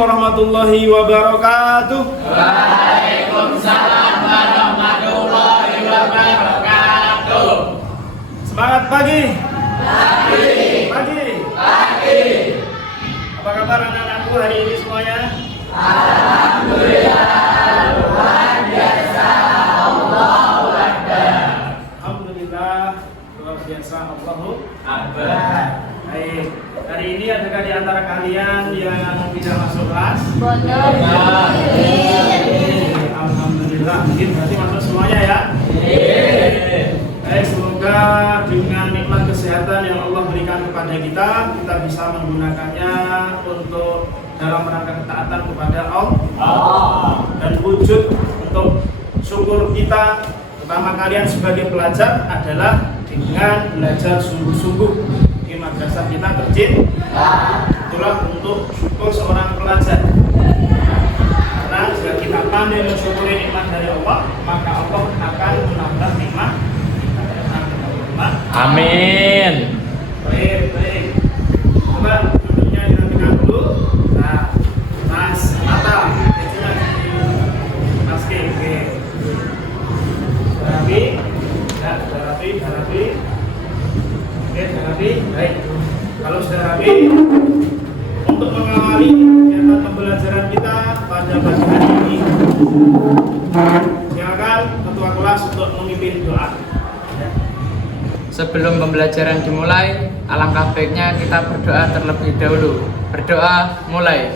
warahmatullahi wabarakatuh. Waalaikumsalam warahmatullahi wabarakatuh. Semangat pagi. Pagi. Pagi. Pagi. Apa kabar anak-anakku hari ini semuanya? Alhamdulillah. Luar biasa. Allahu Akbar. Alhamdulillah luar biasa. Allahu Akbar. Baik. Hari ini adakah di antara kalian yang tidak masuk kelas? Alhamdulillah. Mungkin berarti masuk semuanya ya. Baik, semoga dengan nikmat kesehatan yang Allah berikan kepada kita bisa menggunakannya untuk dalam rangka ketaatan kepada Allah dan wujud untuk syukur kita, terutama kalian sebagai pelajar, adalah dengan belajar sungguh-sungguh di madrasah kita tercinta. Itulah untuk syukur seorang pelajar. Karena jika kita pandai mensyukuri nikmat dari Allah, maka Allah akan menambah nikmat. Amin. Baik, baik. Coba duduknya dirapikan dulu. Nah, mas, mata, kecilnya mas, oke. Sudah rapi? Ya, sudah rapi, sudah rapi. Oke, sudah rapi. Baik. Kalau sudah rapi, untuk mengawali kegiatan pembelajaran kita pada pagi hari ini, silakan ketua kelas untuk memimpin doa. Sebelum pembelajaran dimulai, alangkah baiknya kita berdoa terlebih dahulu. Berdoa mulai.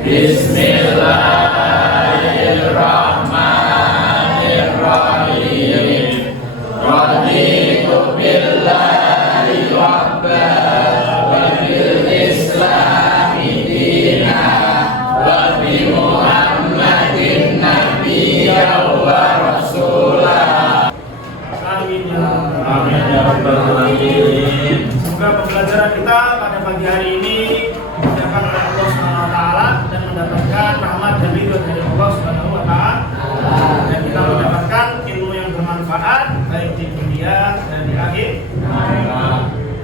Bismillahirrahmanirrahim. Raditu billahi rabban wa bil islami dinan wa bi Muhammadin nabiyyan wa rasulah. Amin ya Rabbal Amin ya rabbal alamin. Semoga pembelajaran kita pada pagi hari ini dimuliakan oleh Allah Subhanahu wa taala dan mendapatkan rahmat dan ridho dari Allah Subhanahu wa taala. Dan kita mendapatkan ilmu yang bermanfaat baik di dunia dan di akhir.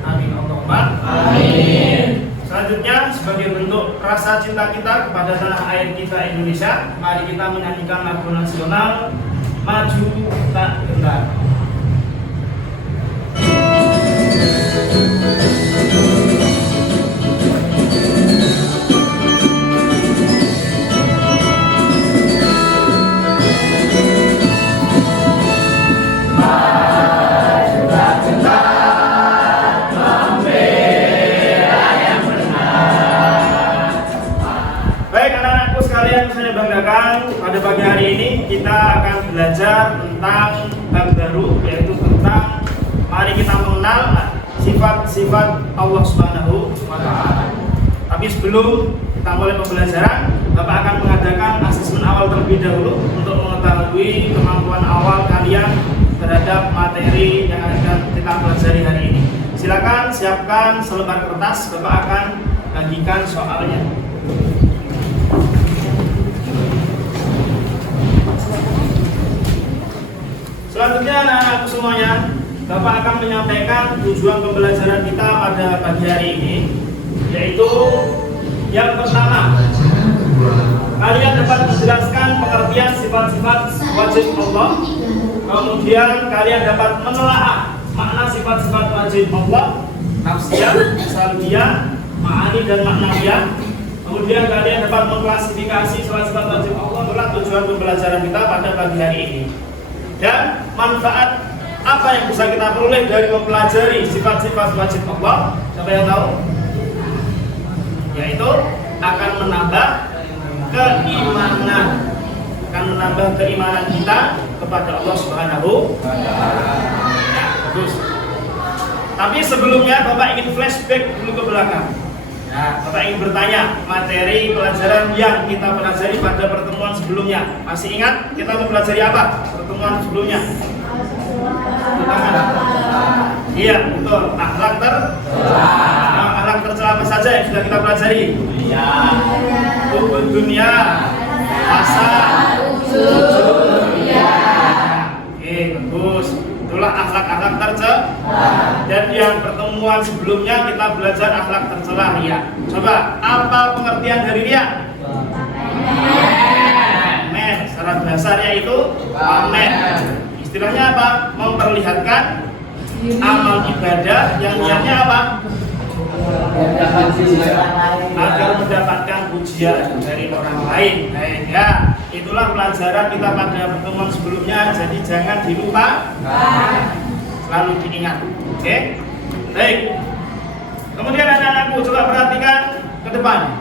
Amin Allahumma amin. Selanjutnya, sebagai bentuk rasa cinta kita kepada tanah air kita Indonesia, mari kita menyanyikan lagu nasional Maju Tak Gentar. Baik anak-anakku sekalian, saya banggakan pada pagi hari ini kita akan belajar tentang bab baru, yaitu tentang mari kita mengenal sifat-sifat Allah Subhanahu wa taala. Tapi sebelum kita mulai pembelajaran, Bapak akan mengadakan asesmen awal terlebih dahulu untuk mengetahui kemampuan awal kalian terhadap materi yang akan kita pelajari hari ini. Silakan siapkan selembar kertas, Bapak akan bagikan soalnya. Selanjutnya anak-anakku semuanya, Bapak akan menyampaikan tujuan pembelajaran kita pada pagi hari ini, yaitu yang pertama, kalian dapat menjelaskan pengertian sifat-sifat wajib Allah. Kemudian kalian dapat menelaah makna sifat-sifat wajib Allah, nafsiyah, salbiyah, ma'ani dan maknawiyah. Kemudian kalian dapat mengklasifikasi sifat-sifat wajib Allah. Itulah tujuan pembelajaran kita pada pagi hari ini. Dan manfaat apa yang bisa kita peroleh dari mempelajari sifat-sifat wajib Allah? Siapa yang tahu? Yaitu akan menambah keimanan, akan menambah keimanan kita kepada Allah Subhanahu wa taala. Bagus. Tapi sebelumnya Bapak ingin flashback dulu ke belakang. Nah, Bapak ingin bertanya materi pelajaran yang kita pelajari pada pertemuan sebelumnya. Masih ingat kita mempelajari apa pertemuan sebelumnya? Iya, betul. Akhlak tercela. Akhlak tercela apa saja yang sudah kita pelajari? Iya. Hubud dunia, hasad, dunia. Oke, bagus. Itulah akhlak-akhlak tercela. Dan yang pertemuan sebelumnya kita belajar akhlak tercela ria. Coba, apa pengertian dari ria? Syarat dasarnya itu pamer. Istilahnya apa? Memperlihatkan amal ibadah yang niatnya apa? Agar mendapatkan pujian dari orang lain. Baik ya, itulah pelajaran kita pada pertemuan sebelumnya. Jadi jangan dilupakan, selalu diingat. Oke? Baik. Kemudian anak-anakku coba perhatikan ke depan.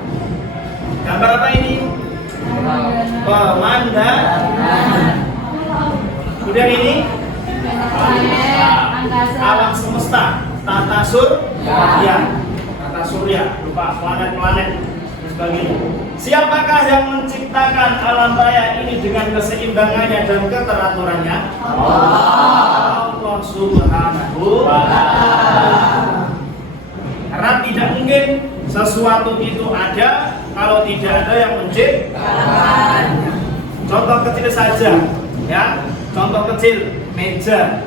Gambar apa ini? Pemandangan. Kemudian ini alam semesta, tata surya, lupa planet-planet dan sebagainya. Siapakah yang menciptakan alam raya ini dengan keseimbangannya dan keteraturannya? Allah Subhanahu wa Ta'ala. Karena tidak mungkin sesuatu itu ada kalau tidak ada yang menciptakannya. Contoh kecil saja, ya. Contoh kecil, meja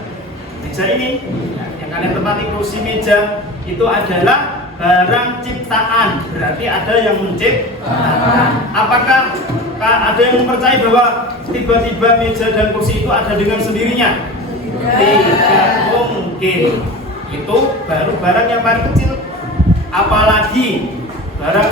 ini yang kalian tempati kursi meja itu adalah barang ciptaan, berarti ada yang menciptakan. Apakah ada yang mempercayai bahwa tiba-tiba meja dan kursi itu ada dengan sendirinya? Tidak mungkin. Itu baru barang yang paling kecil. Apalagi barang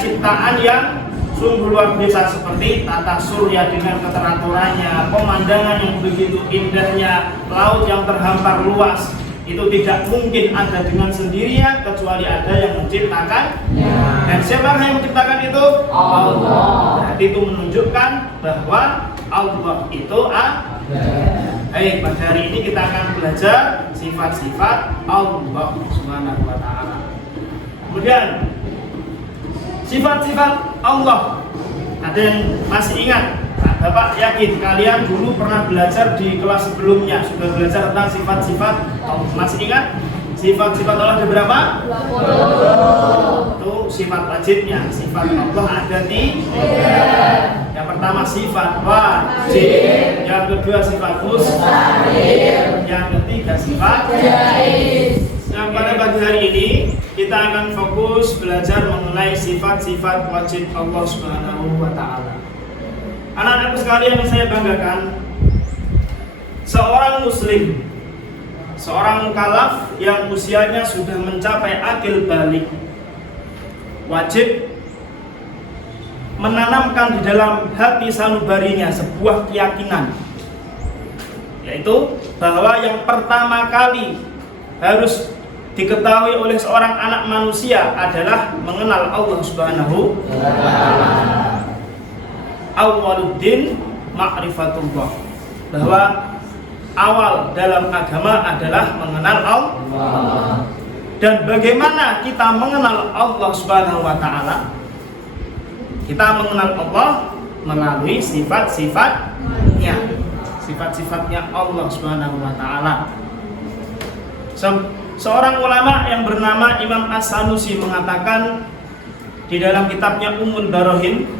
ciptaan yang sungguh luar biasa seperti tata surya dengan keteraturannya, pemandangan yang begitu indahnya, laut yang terhampar luas, itu tidak mungkin ada dengan sendirinya kecuali ada yang menciptakan. Dan siapa yang menciptakan itu? Allah. Berarti itu menunjukkan bahwa Allah itu ada. Baik, pada hari ini kita akan belajar sifat-sifat Allah Subhanahu wa Ta'ala. Kemudian sifat-sifat Allah, ada yang masih ingat? Nah, Bapak yakin kalian dulu pernah belajar di kelas sebelumnya, sudah belajar tentang sifat-sifat Allah. Masih ingat? Sifat-sifat Allah ada berapa? 20. Itu sifat wajibnya. Sifat Allah ada 3. Yang pertama sifat wajib, yang kedua sifat mustahil, yang ketiga sifat jaiz. Nah, pada pagi hari ini kita akan fokus belajar mengenai sifat-sifat wajib Allah Subhanahu wa Ta'ala. Anak-anakku sekalian yang saya banggakan, seorang muslim, seorang mukallaf yang usianya sudah mencapai akil balik, wajib menanamkan di dalam hati sanubarinya sebuah keyakinan, yaitu bahwa yang pertama kali harus diketahui oleh seorang anak manusia adalah mengenal Allah Subhanahu wa Ta'ala. Awwaluddin ma'rifatullah, bahwa awal dalam agama adalah mengenal Allah. Dan bagaimana kita mengenal Allah Subhanahu wa Ta'ala? Kita mengenal Allah melalui sifat-sifatnya. Sifat-sifatnya Allah Subhanahu wa Ta'ala. Seorang ulama yang bernama Imam As-Sanusi mengatakan di dalam kitabnya Ummul Barahin,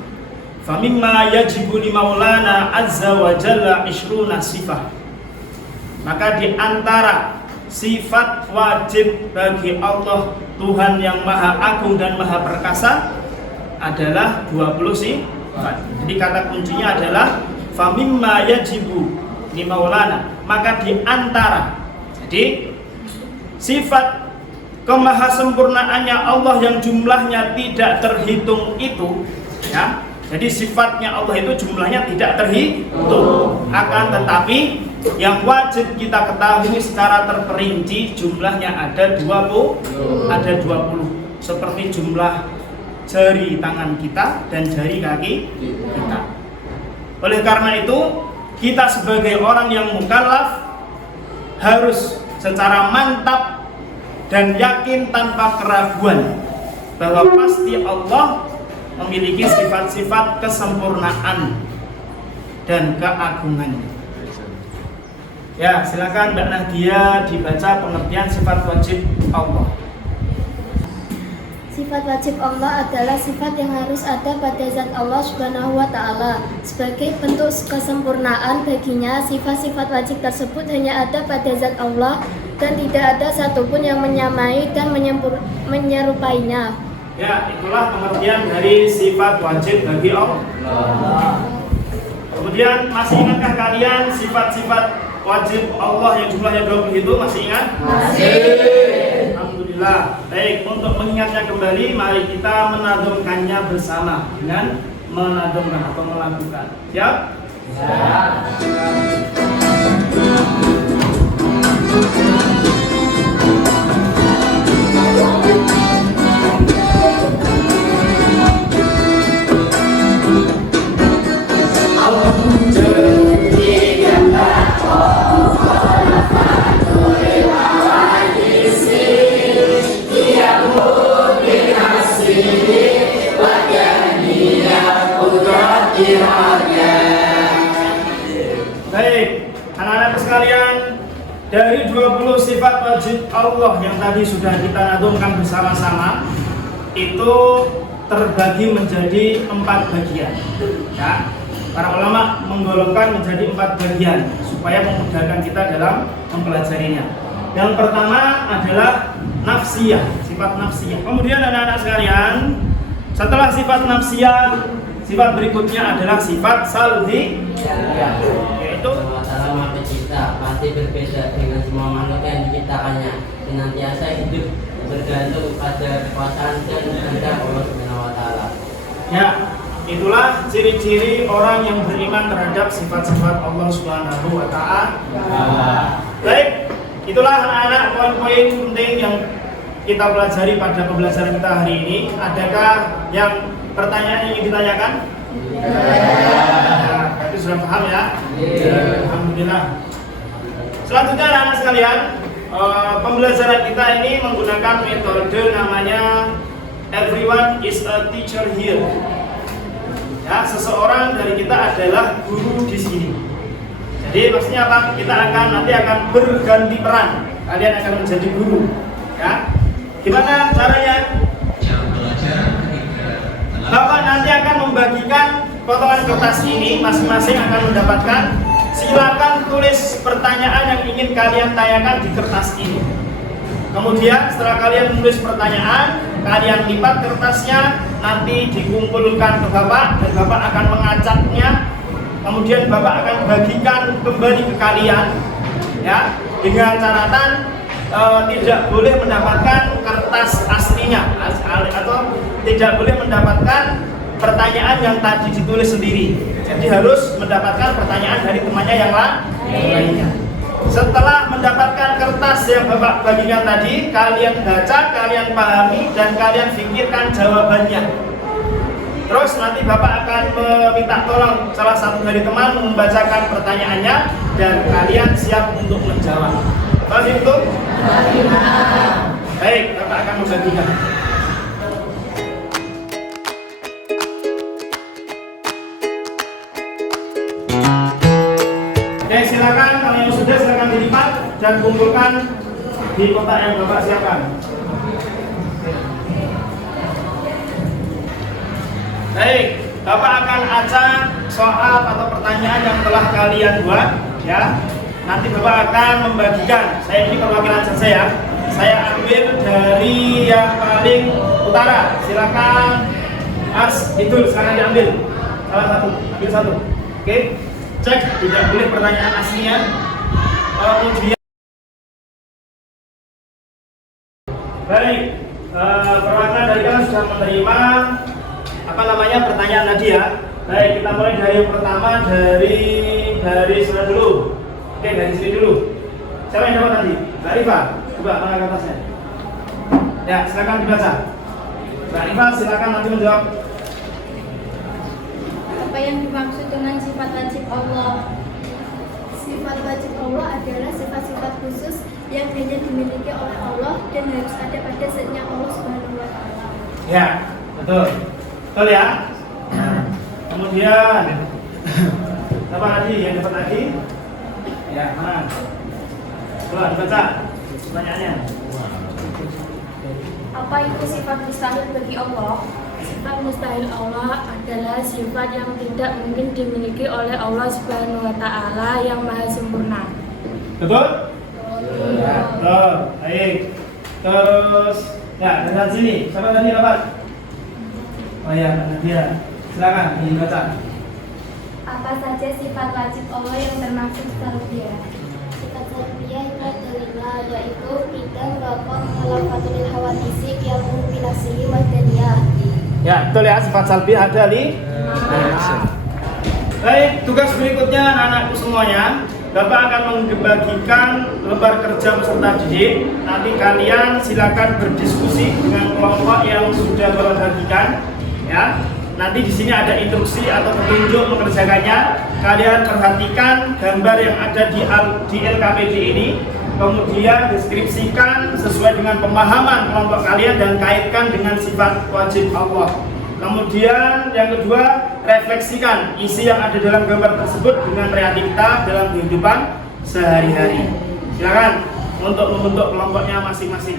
"Famimma yajibu li Maulana azza wa jalla 20 sifah." Maka di antara sifat wajib bagi Allah Tuhan yang Maha Agung dan Maha Perkasa adalah 20 sifat. Jadi kata kuncinya adalah famimma yajibu li Maulana. Maka di antara, jadi sifat kemahasempurnaannya Allah yang jumlahnya tidak terhitung itu, ya. Jadi sifatnya Allah itu jumlahnya tidak terhitung. Akan tetapi yang wajib kita ketahui secara terperinci jumlahnya ada 20. Seperti jumlah jari tangan kita dan jari kaki kita. Oleh karena itu, kita sebagai orang yang mukallaf harus secara mantap dan yakin tanpa keraguan bahwa pasti Allah memiliki sifat-sifat kesempurnaan dan keagungannya. Ya, silakan Mbak Nadia dibaca pengertian sifat wajib Allah. Sifat wajib Allah adalah sifat yang harus ada pada zat Allah Subhanahu wa Ta'ala. Sebagai bentuk kesempurnaan baginya, sifat-sifat wajib tersebut hanya ada pada zat Allah dan tidak ada satupun yang menyamai dan menyerupainya. Ya, itulah pengertian dari sifat wajib bagi Allah. Kemudian masih ingatkah kalian sifat-sifat wajib Allah yang jumlahnya 20 itu? Masih ingat? Masih. Alhamdulillah. Baik, untuk mengingatnya kembali, mari kita menadumkannya bersama dengan menadumkan atau melakukan. Siap? Baik, anak-anak sekalian, dari 20 sifat wajib Allah yang tadi sudah kita nadumkan bersama-sama, itu terbagi menjadi 4 bagian. Ya, para ulama menggolongkan menjadi 4 bagian supaya memudahkan kita dalam mempelajarinya. Yang pertama adalah nafsiyah, sifat nafsiyah. Kemudian anak-anak sekalian, setelah sifat nafsiyah, sifat berikutnya adalah sifat salbiyah, yaitu Allah Ta'ala Maha Pencipta, pasti berbeda dengan semua makhluk yang diciptakannya, senantiasa hidup bergantung pada kekuasaan dan kehendak Allah Subhanahu wa Ta'ala. ya, itulah ciri-ciri orang yang beriman terhadap sifat-sifat Allah Subhanahu wa Ta'ala. Baik, itulah anak-anak poin-poin penting yang kita pelajari pada pembelajaran kita hari ini. Adakah yang pertanyaan yang ingin ditanyakan? Ya, berarti sudah paham ya? Alhamdulillah. Selanjutnya anak-anak sekalian, pembelajaran kita ini menggunakan metode namanya everyone is a teacher here. Ya, seseorang dari kita adalah guru di sini. Jadi maksudnya apa? Kita nanti akan berganti peran. Kalian akan menjadi guru. Ya. Gimana caranya? Bapak nanti akan membagikan potongan kertas ini, masing-masing akan mendapatkan. Silakan tulis pertanyaan yang ingin kalian tanyakan di kertas ini. Kemudian setelah kalian menulis pertanyaan, kalian lipat kertasnya, nanti dikumpulkan ke Bapak dan Bapak akan mengacaknya. Kemudian Bapak akan bagikan kembali ke kalian, ya, dengan catatan tidak boleh mendapatkan kertas aslinya atau tidak boleh mendapatkan pertanyaan yang tadi ditulis sendiri. Jadi harus mendapatkan pertanyaan dari temannya yang lainnya. Setelah mendapatkan kertas yang Bapak bagikan tadi, kalian baca, kalian pahami, dan kalian pikirkan jawabannya. Terus nanti Bapak akan meminta tolong salah satu dari teman membacakan pertanyaannya dan kalian siap untuk menjawab. Paham itu? Baik, Bapak akan membagikan. Oke, silakan kalau yang sudah silakan dilipat dan kumpulkan di kotak yang Bapak siapkan. Baik, Bapak akan acak soal atau pertanyaan yang telah kalian buat, ya. Nanti Bapak akan membagikan. Saya ini perwakilan saja ya. Saya ambil dari yang paling utara. Silakan, Mas, itu silakan diambil. Salah satu, ambil satu. Oke, cek tidak boleh pertanyaan aslinya. Kemudian, baik, perwakilan dari kalian sudah menerima pertanyaan tadi ya. Baik, kita mulai dari yang pertama dari sana dulu. Oke, dari sini dulu. Siapa yang dapat tadi? Mbak Rifa, coba mana kertasnya? Ya, silakan dibaca. Mbak Rifa, silakan nanti menjawab. Apa yang dimaksud dengan sifat wajib Allah? Sifat wajib Allah adalah sifat-sifat khusus yang hanya dimiliki oleh Allah dan harus ada pada zatnya Allah Subhanahu wa Ta'ala. Ya, betul. Betul ya. Kemudian apa lagi yang dapat lagi? Ya, mana? Coba baca pertanyaannya. Apa itu sifat mustahil bagi Allah? Sifat mustahil Allah adalah sifat yang tidak mungkin dimiliki oleh Allah Subhanahu wa Ta'ala yang maha sempurna. Betul? Ya, betul. Baik. Terus ya, dari sini. Siapa tadi dapat? Oh ya, dia. Silakan dibaca. Apa saja sifat wajib Allah yang termasuk salbiyah? Sifat salbiyah itu ada 5, yaitu bidang, rokok, khalafatul hawadisi, qiyamu binafsihi wa daniyah. Ya, betul ya, sifat salbiyah ada Baik, tugas berikutnya anak-anakku semuanya. Bapak akan membagikan lembar kerja peserta didik. Nanti kalian silakan berdiskusi dengan kelompok yang sudah Bapak bagikan. Ya, nanti di sini ada instruksi atau petunjuk mengerjakannya. Kalian perhatikan gambar yang ada di LKPD ini. Kemudian deskripsikan sesuai dengan pemahaman kelompok kalian dan kaitkan dengan sifat wajib Allah. Kemudian yang kedua, refleksikan isi yang ada dalam gambar tersebut dengan realita dalam kehidupan sehari-hari. Silakan untuk membentuk kelompoknya masing-masing.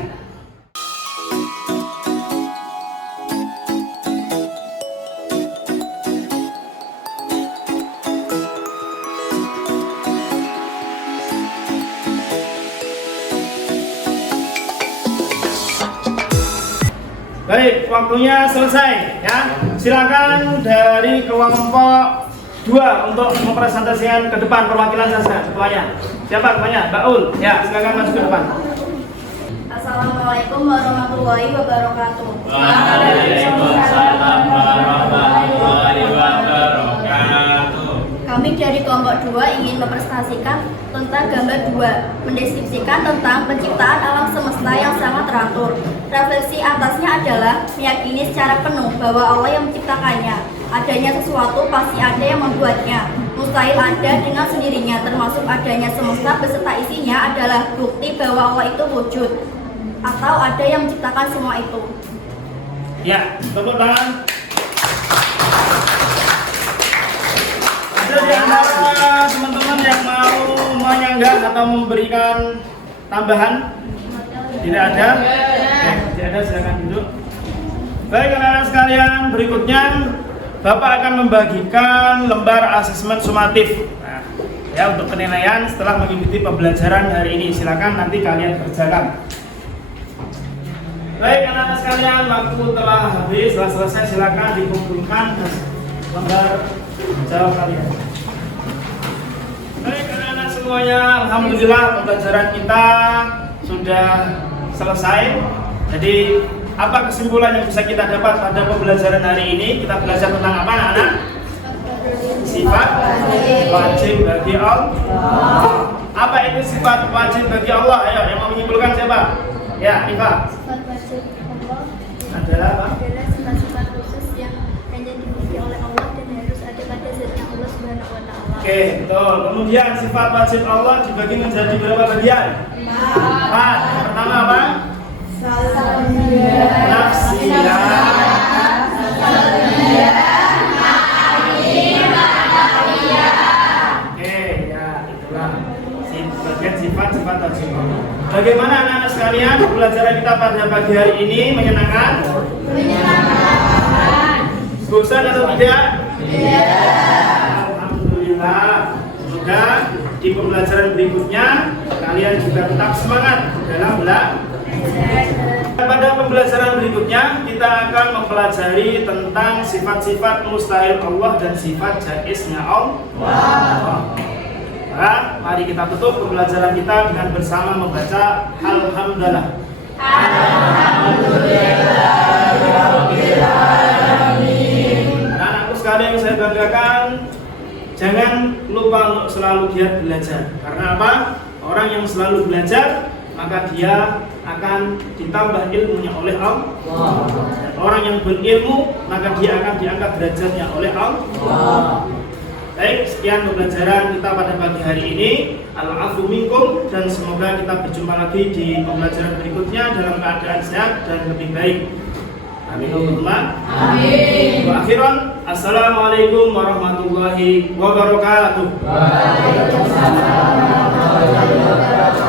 Baik, waktunya selesai ya. Silakan dari kelompok 2 untuk mempresentasikan ke depan perwakilan saja ketuanya. Siapa ketuanya? Baul. Ya, silakan maju ke depan. Assalamualaikum warahmatullahi wabarakatuh. Waalaikumsalam warahmatullahi wabarakatuh. Kami dari kelompok 2 ingin mempresentasikan tentang gambar 2, mendeskripsikan tentang penciptaan alam semesta yang sangat teratur. Refleksi atasnya adalah meyakini secara penuh bahwa Allah yang menciptakannya. Adanya sesuatu pasti ada yang membuatnya. Mustahil ada dengan sendirinya, termasuk adanya semesta beserta isinya adalah bukti bahwa Allah itu wujud atau ada yang menciptakan semua itu. Ya, tepuk tangan. Ada di antara teman-teman yang mau menyanggah atau memberikan tambahan? Tidak ada? Tidak ada, silakan duduk. Baik anak-anak sekalian, berikutnya Bapak akan membagikan lembar asesmen sumatif. Nah, ya untuk penilaian setelah mengikuti pembelajaran hari ini. Silakan nanti kalian kerjakan. Baik anak-anak sekalian, waktu telah habis. Setelah selesai silakan dikumpulkan lembar jawab kalian. Baik anak-anak semuanya, alhamdulillah pembelajaran kita sudah selesai. Jadi apa kesimpulan yang bisa kita dapat pada pembelajaran hari ini? Kita belajar tentang apa anak-anak? Sifat wajib bagi Allah. Apa itu sifat wajib bagi Allah? Ayo yang mau menyimpulkan siapa? Ya, Iva. Sifat wajib Allah Adalah apa? adalah sifat-sifat khusus yang hanya dimiliki oleh Allah dan harus ada pada zatnya Allah Subhanahu wa taala. Oke, betul. Kemudian sifat wajib Allah dibagi menjadi berapa bagian? 4. Yang pertama apa? Nafsiyah. Oke, ya itulah bagian sifat-sifat wajib Allah. Bagaimana anak-anak sekalian pembelajaran kita pada pagi hari ini? Menyenangkan? Menyenangkan. Bosan atau tidak? Tidak. Alhamdulillah. Semoga di pembelajaran berikutnya kalian juga tetap semangat dalam belajar. Pada pembelajaran berikutnya kita akan mempelajari tentang sifat-sifat mustahil Allah dan sifat jaiznya Allah. Nah, mari kita tutup pembelajaran kita dengan bersama membaca Alhamdulillah. Anak-anakku sekalian yang saya banggakan, jangan lupa untuk selalu giat belajar. Karena apa? Orang yang selalu belajar, maka dia akan ditambah ilmunya oleh Allah. Orang yang berilmu, maka dia akan diangkat derajatnya oleh Allah. Baik, sekian pembelajaran kita pada pagi hari ini. Al-afu minkum, dan semoga kita berjumpa lagi di pembelajaran berikutnya dalam keadaan sehat dan lebih baik. Amin. Amin. Wa akhiran, assalamualaikum warahmatullahi wabarakatuh. Waalaikumsalam warahmatullahi wabarakatuh.